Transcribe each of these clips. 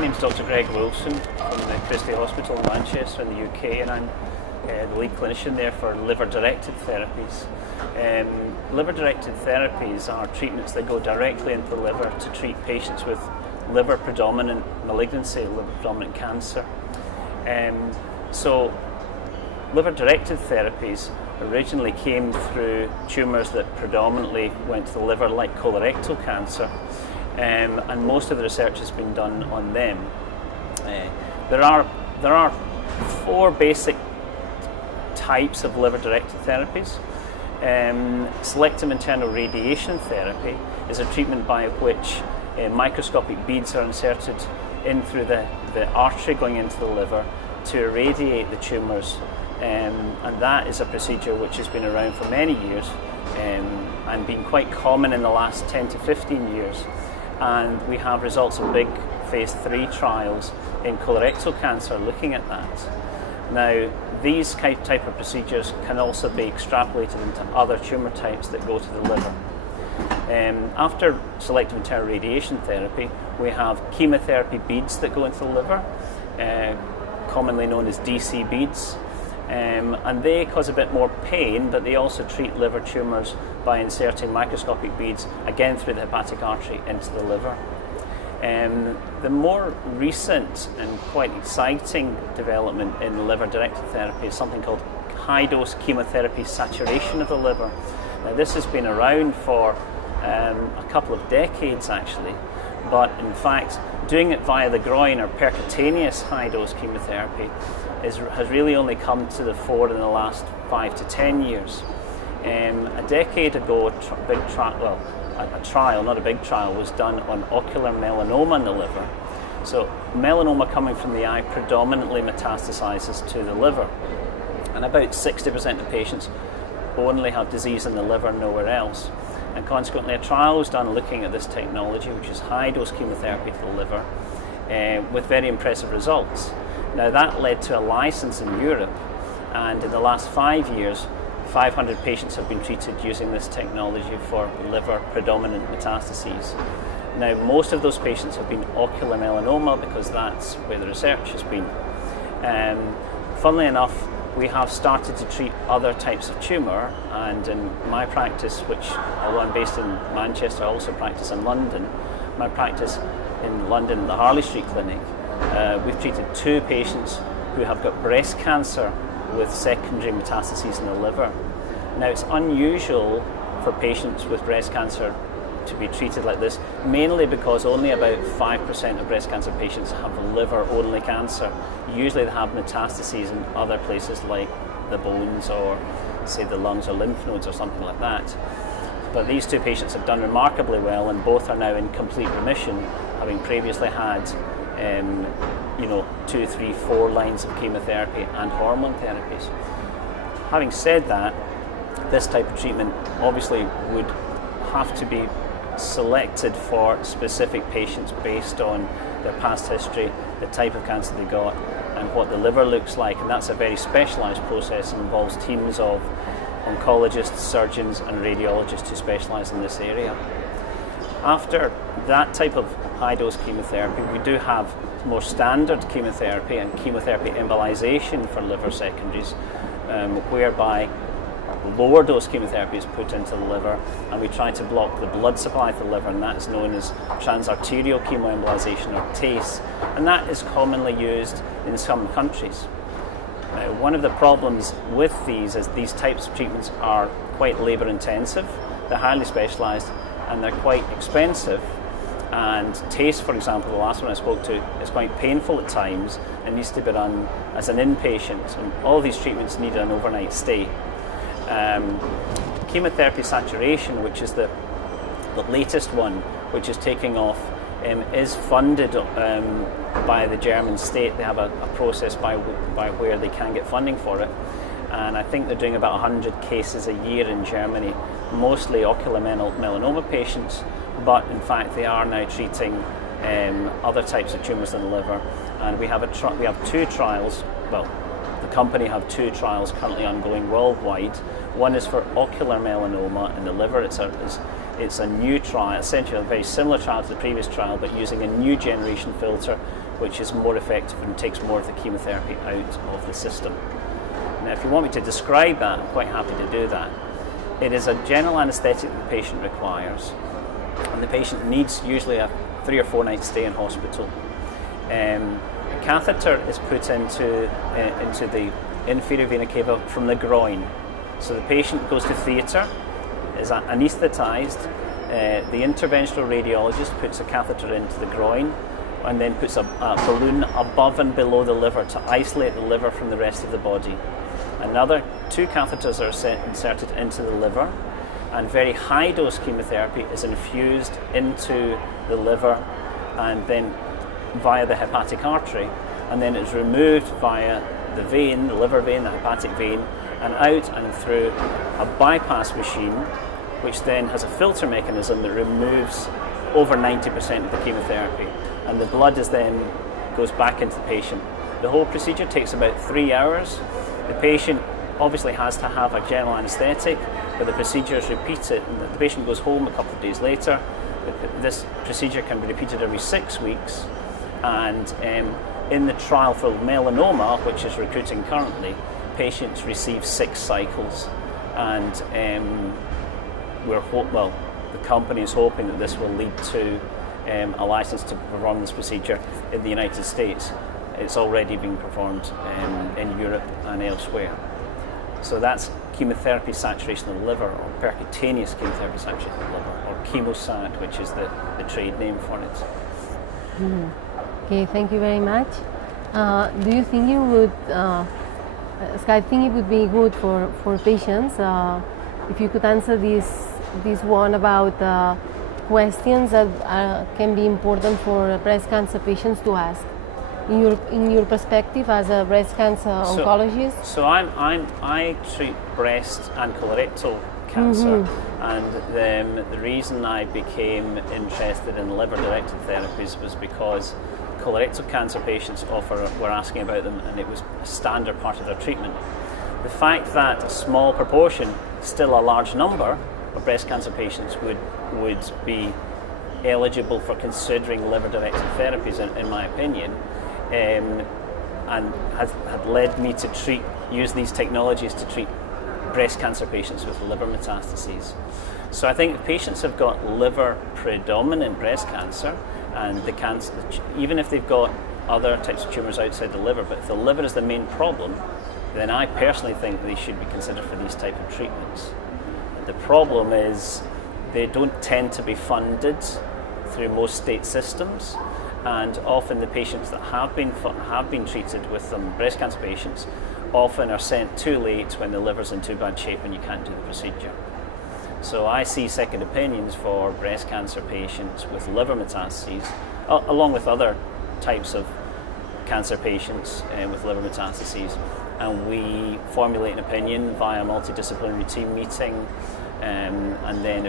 name's Dr. Greg Wilson from the Christie Hospital in Manchester in the UK, and I'm the lead clinician there for liver-directed therapies. Liver-directed therapies are treatments that go directly into the liver to treat patients with liver-predominant malignancy, liver-predominant cancer. So liver-directed therapies originally came through tumours that predominantly went to the liver, like colorectal cancer, and most of the research has been done on them. There are four basic types of liver-directed therapies. Selective internal radiation therapy is a treatment by which microscopic beads are inserted in through the artery going into the liver to irradiate the tumours, and that is a procedure which has been around for many years and been quite common in the last 10 to 15 years. And we have results of big phase 3 trials in colorectal cancer looking at that. Now, these type of procedures can also be extrapolated into other tumour types that go to the liver. After selective internal radiation therapy, we have chemotherapy beads that go into the liver, commonly known as DC beads, and they cause a bit more pain, but they also treat liver tumours by inserting microscopic beads, again through the hepatic artery, into the liver. The more recent and quite exciting development in liver-directed therapy is something called high-dose chemotherapy saturation of the liver. Now, this has been around for a couple of decades actually, but in fact doing it via the groin or percutaneous high-dose chemotherapy has really only come to the fore in the last 5 to 10 years. A decade ago, a trial, not a big trial, was done on ocular melanoma in the liver. So melanoma coming from the eye predominantly metastasizes to the liver, and about 60% of patients only have disease in the liver, nowhere else. And consequently, a trial was done looking at this technology, which is high-dose chemotherapy to the liver, with very impressive results. Now, that led to a license in Europe, and in the last 5 years, 500 patients have been treated using this technology for liver-predominant metastases. Now, most of those patients have been ocular melanoma because that's where the research has been. Funnily enough, we have started to treat other types of tumour, and in my practice, which, although I'm based in Manchester, I also practice in London. My practice in London, the Harley Street Clinic, we've treated 2 patients who have got breast cancer with secondary metastases in the liver. Now, it's unusual for patients with breast cancer to be treated like this, mainly because only about 5% of breast cancer patients have liver-only cancer. Usually they have metastases in other places like the bones or, say, the lungs or lymph nodes or something like that. But these 2 patients have done remarkably well, and both are now in complete remission, having previously had 2, 3, 4 lines of chemotherapy and hormone therapies. Having said that, this type of treatment obviously would have to be selected for specific patients based on their past history, the type of cancer they got, and what the liver looks like, and that's a very specialised process and involves teams of oncologists, surgeons and radiologists who specialise in this area. After that type of high-dose chemotherapy, we do have more standard chemotherapy and chemotherapy embolization for liver secondaries, whereby lower dose chemotherapy is put into the liver, and we try to block the blood supply to the liver, and that is known as transarterial chemoembolization, or TACE, and that is commonly used in some countries. Now, one of the problems with these is these types of treatments are quite labour intensive, they're highly specialised, and they're quite expensive. And TACE, for example, the last one I spoke to, is quite painful at times and needs to be done as an inpatient, and all of these treatments need an overnight stay. Chemotherapy saturation, which is the latest one, which is taking off, is funded by the German state. They have a process by where they can get funding for it, and I think they're doing about 100 cases a year in Germany, mostly ocular melanoma patients, but in fact they are now treating other types of tumours in the liver, and we have 2 trials. Well, the company have 2 trials currently ongoing worldwide. One is for ocular melanoma in the liver. It's a new trial, essentially a very similar trial to the previous trial, but using a new generation filter which is more effective and takes more of the chemotherapy out of the system. Now, if you want me to describe that, I'm quite happy to do that. It is a general anaesthetic the patient requires, and the patient needs usually a 3 or 4 night stay in hospital. A catheter is put into the inferior vena cava from the groin. So the patient goes to theatre, is anaesthetised. The interventional radiologist puts a catheter into the groin and then puts a balloon above and below the liver to isolate the liver from the rest of the body. Another 2 catheters are inserted into the liver, and very high dose chemotherapy is infused into the liver and then via the hepatic artery, and then it's removed via the vein, the liver vein, the hepatic vein, and out and through a bypass machine, which then has a filter mechanism that removes over 90% of the chemotherapy, and the blood then goes back into the patient. The whole procedure takes about 3 hours. The patient obviously has to have a general anaesthetic, but the procedure is repeated, and the patient goes home a couple of days later. This procedure can be repeated every 6 weeks, and in the trial for melanoma, which is recruiting currently, patients receive 6 cycles, and the company is hoping that this will lead to a license to perform this procedure in the United States. It's already being performed in Europe and elsewhere. So that's chemotherapy saturation of the liver, or percutaneous chemotherapy saturation of the liver, or ChemoSat, which is the trade name for it. Okay, thank you very much. Do you think it would, I think it would be good for patients if you could answer this one about questions that can be important for breast cancer patients to ask in your perspective as a breast cancer oncologist? So I treat breast and colorectal cancer, and the reason I became interested in liver-directed therapies was because colorectal cancer patients were asking about them, and it was a standard part of their treatment. The fact that a small proportion, still a large number, of breast cancer patients would be eligible for considering liver-directed therapies, in my opinion, and had led me to use these technologies to treat breast cancer patients with liver metastases. So I think if patients have got liver-predominant breast cancer, and the cancer, even if they've got other types of tumours outside the liver, but if the liver is the main problem, then I personally think they should be considered for these type of treatments. The problem is they don't tend to be funded through most state systems, and often the patients that have been treated with them, breast cancer patients, often are sent too late when the liver's in too bad shape and you can't do the procedure. So I see second opinions for breast cancer patients with liver metastases, along with other types of cancer patients with liver metastases, and we formulate an opinion via a multidisciplinary team meeting, and then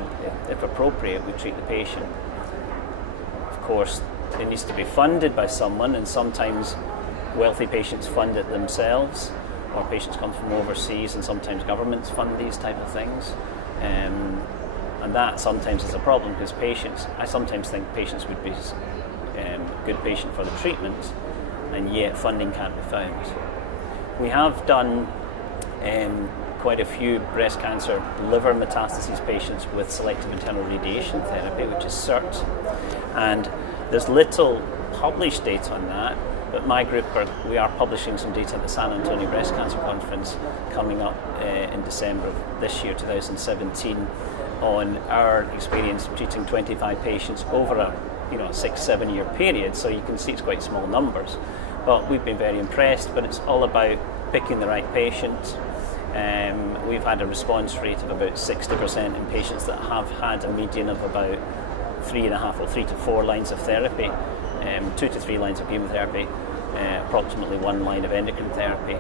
if appropriate, we treat the patient. Of course, it needs to be funded by someone, and sometimes wealthy patients fund it themselves, or patients come from overseas, and sometimes governments fund these type of things. And that sometimes is a problem, because I sometimes think patients would be a good patient for the treatment, and yet funding can't be found. We have done quite a few breast cancer liver metastases patients with selective internal radiation therapy, which is SIRT, and there's little published data on that, but my group we are publishing some data at the San Antonio Breast Cancer Conference coming up in December of this year, 2017, on our experience treating 25 patients over a 6-7 year period. So you can see it's quite small numbers, but we've been very impressed. But it's all about picking the right patient. We've had a response rate of about 60% in patients that have had a median of about 3.5 or 3 to 4 lines of therapy, 2 to 3 lines of chemotherapy, approximately 1 line of endocrine therapy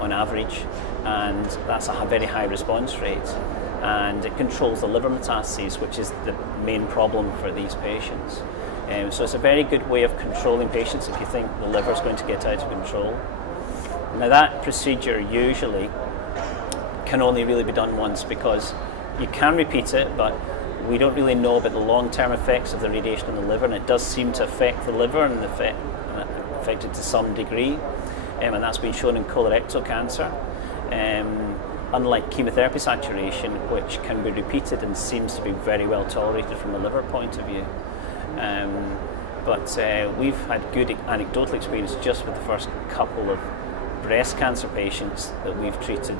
on average, and that's a very high response rate, and it controls the liver metastases, which is the main problem for these patients. So it's a very good way of controlling patients if you think the liver is going to get out of control. Now that procedure usually can only really be done once, because you can repeat it, but we don't really know about the long-term effects of the radiation on the liver, and it does seem to affect the liver and affected to some degree, and that's been shown in colorectal cancer. Unlike chemotherapy saturation, which can be repeated and seems to be very well tolerated from a liver point of view. But we've had good anecdotal experience just with the first couple of breast cancer patients that we've treated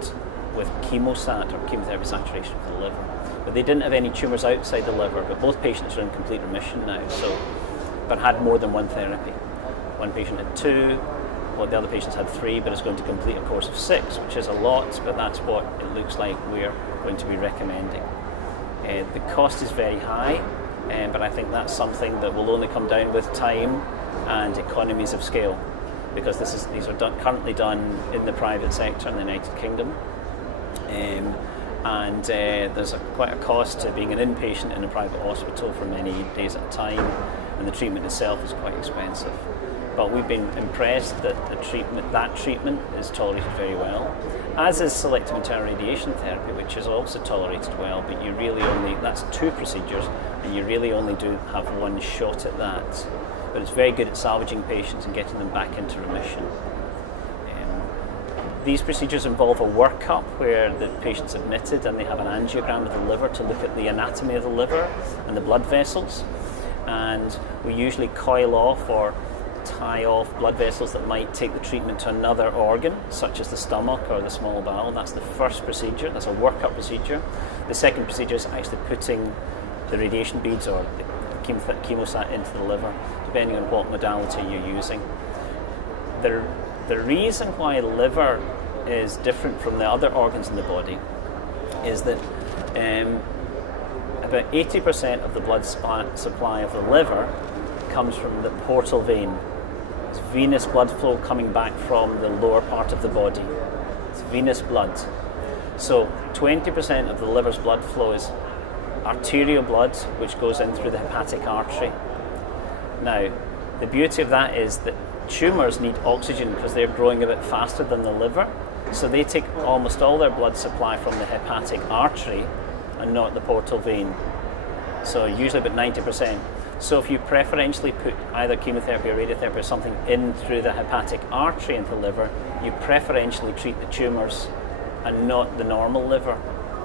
with ChemoSat, or chemotherapy saturation for the liver. But they didn't have any tumours outside the liver, but both patients are in complete remission now, but had more than one therapy. One patient had 2, the other patients had 3, but is going to complete a course of 6, which is a lot, but that's what it looks like we're going to be recommending. The cost is very high, but I think that's something that will only come down with time and economies of scale, because these are currently done in the private sector in the United Kingdom, and there's quite a cost to being an inpatient in a private hospital for many days at a time, and the treatment itself is quite expensive. But we've been impressed that that treatment is tolerated very well, as is selective internal radiation therapy, which is also tolerated well, but that's 2 procedures, and you really only do have one shot at that. But it's very good at salvaging patients and getting them back into remission. These procedures involve a workup where the patient's admitted and they have an angiogram of the liver to look at the anatomy of the liver and the blood vessels, and we usually coil off or tie off blood vessels that might take the treatment to another organ, such as the stomach or the small bowel. That's the first procedure, that's a workup procedure. The second procedure is actually putting the radiation beads or the ChemoSat into the liver, depending on what modality you're using. The reason why liver is different from the other organs in the body is that about 80% of the blood supply of the liver comes from the portal vein. It's venous blood flow coming back from the lower part of the body. It's venous blood. So 20% of the liver's blood flow is arterial blood, which goes in through the hepatic artery. Now, the beauty of that is that tumours need oxygen because they're growing a bit faster than the liver, so they take almost all their blood supply from the hepatic artery and not the portal vein. So usually about 90%. So if you preferentially put either chemotherapy or radiotherapy or something in through the hepatic artery into the liver, you preferentially treat the tumours and not the normal liver.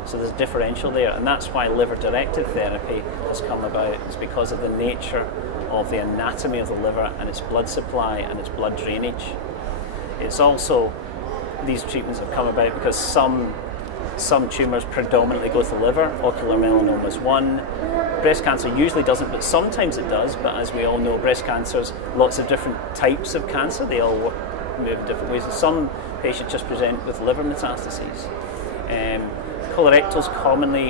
So there's a differential there, and that's why liver-directed therapy has come about. It's because of the nature of the anatomy of the liver and its blood supply and its blood drainage. It's also, these treatments have come about because some tumours predominantly go to the liver. Ocular melanoma is one. Breast cancer usually doesn't, but sometimes it does. But as we all know, breast cancer's lots of different types of cancer. They all move in different ways. Some patients just present with liver metastases.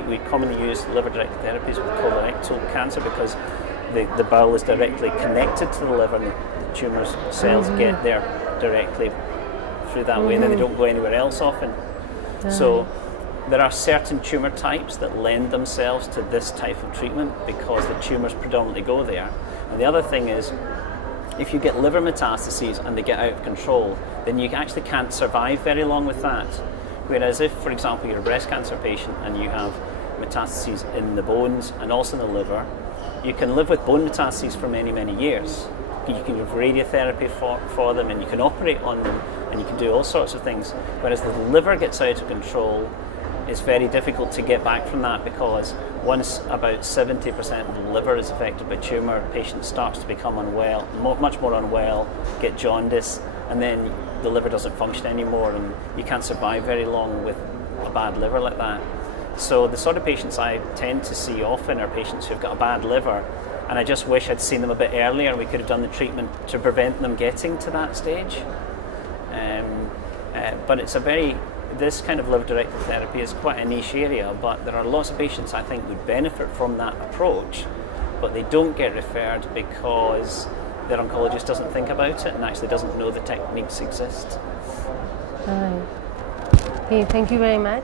We commonly use liver-directed therapies with colorectal cancer because the bowel is directly connected to the liver, and the tumour cells get there directly through that way, and then they don't go anywhere else often. So there are certain tumour types that lend themselves to this type of treatment because the tumours predominantly go there. And the other thing is, if you get liver metastases and they get out of control, then you actually can't survive very long with that. Whereas if, for example, you're a breast cancer patient and you have metastases in the bones and also in the liver, you can live with bone metastases for many, many years. You can give radiotherapy for them, and you can operate on them, and you can do all sorts of things. Whereas the liver gets out of control, it's very difficult to get back from that, because once about 70% of the liver is affected by tumour, the patient starts to become unwell, much more unwell, get jaundice, and then the liver doesn't function anymore, and you can't survive very long with a bad liver like that. So the sort of patients I tend to see often are patients who've got a bad liver, and I just wish I'd seen them a bit earlier and we could have done the treatment to prevent them getting to that stage. But this kind of liver-directed therapy is quite a niche area, but there are lots of patients I think would benefit from that approach, but they don't get referred because their oncologist doesn't think about it and actually doesn't know the techniques exist. Okay, thank you very much.